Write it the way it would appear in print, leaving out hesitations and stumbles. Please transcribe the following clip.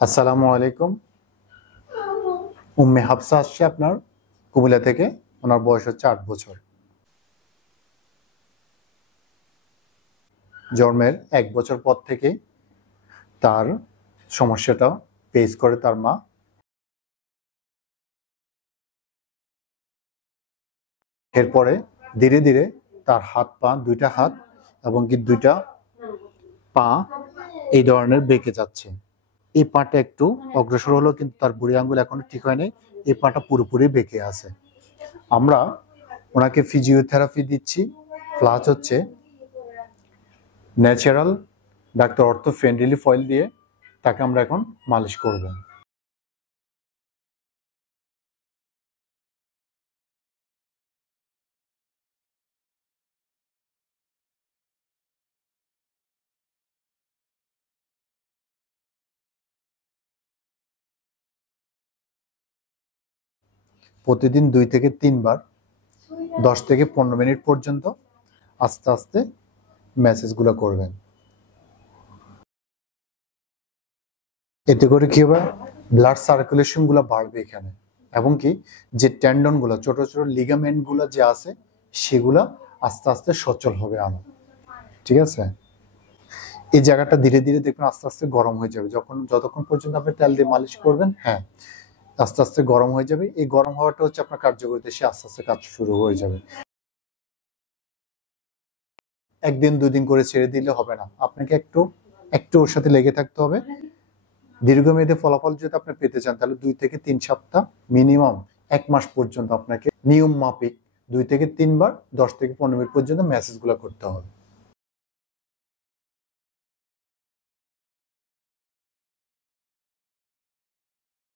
আসসালামু আলাইকুম। উম্মে হাফসা আসছে আপনার কুমিল্লা থেকে। ওনার বয়স হচ্ছে ৮ বছর। জন্মের ১ বছর পর থেকে তার সমস্যাটা ফেস করে তার মা। এরপরে ধীরে ধীরে তার হাত পা, দুইটা হাত এবং কি দুইটা পা এই ধরনের বেঁকে যাচ্ছে। এই পাটা একটু অগ্রসর হলো, কিন্তু তার বুড়ি আঙ্গুল এখনো ঠিক হয় নাই। এই পাটা পুরোপুরি বেঁকে আছে। আমরা ওনাকে ফিজিওথেরাপি দিচ্ছি, প্লাস হচ্ছে ন্যাচারাল ডাক্তার অর্থো ফেনরিলিফ অয়েল দিয়ে তাকে আমরা এখন মালিশ করব। প্রতিদিন ২ থেকে ৩ বার ১০ থেকে ১৫ মিনিট পর্যন্ত আস্তে আস্তে ম্যাসেজগুলো করবেন। এতে করে কি হবে, ব্লাড সার্কুলেশন গুলো বাড়বে এখানে, এবং কি যে টেন্ডন গুলো, ছোট ছোট লিগামেন্ট গুলো যে আছে সেগুলা আস্তে আস্তে সচল হবে আরো। ঠিক আছে, এই জায়গাটা ধীরে ধীরে দেখবেন আস্তে আস্তে গরম হয়ে যাবে। যতক্ষণ পর্যন্ত আপনি তেল দিয়ে মালিশ করবেন, হ্যাঁ, আস্তে আস্তে গরম হয়ে যাবে। এই গরম হওয়াটা হচ্ছে আপনার কার্যকরিতা, সে আস্তে আস্তে কাজ শুরু হয়ে যাবে। একদিন ২ দিন করে ছেড়ে দিলে হবে না, আপনাকে একটু একটু ওর সাথে লেগে থাকতে হবে। দীর্ঘমেয়াদী ফলাফল যদি আপনি পেতে চান, তাহলে ২ থেকে ৩ সপ্তাহ, মিনিমাম ১ মাস পর্যন্ত আপনাকে নিয়ম মাফিক ২ থেকে ৩ বার ১০ থেকে ১৫ মিনিট পর্যন্ত ম্যাসেজগুলো করতে হবে।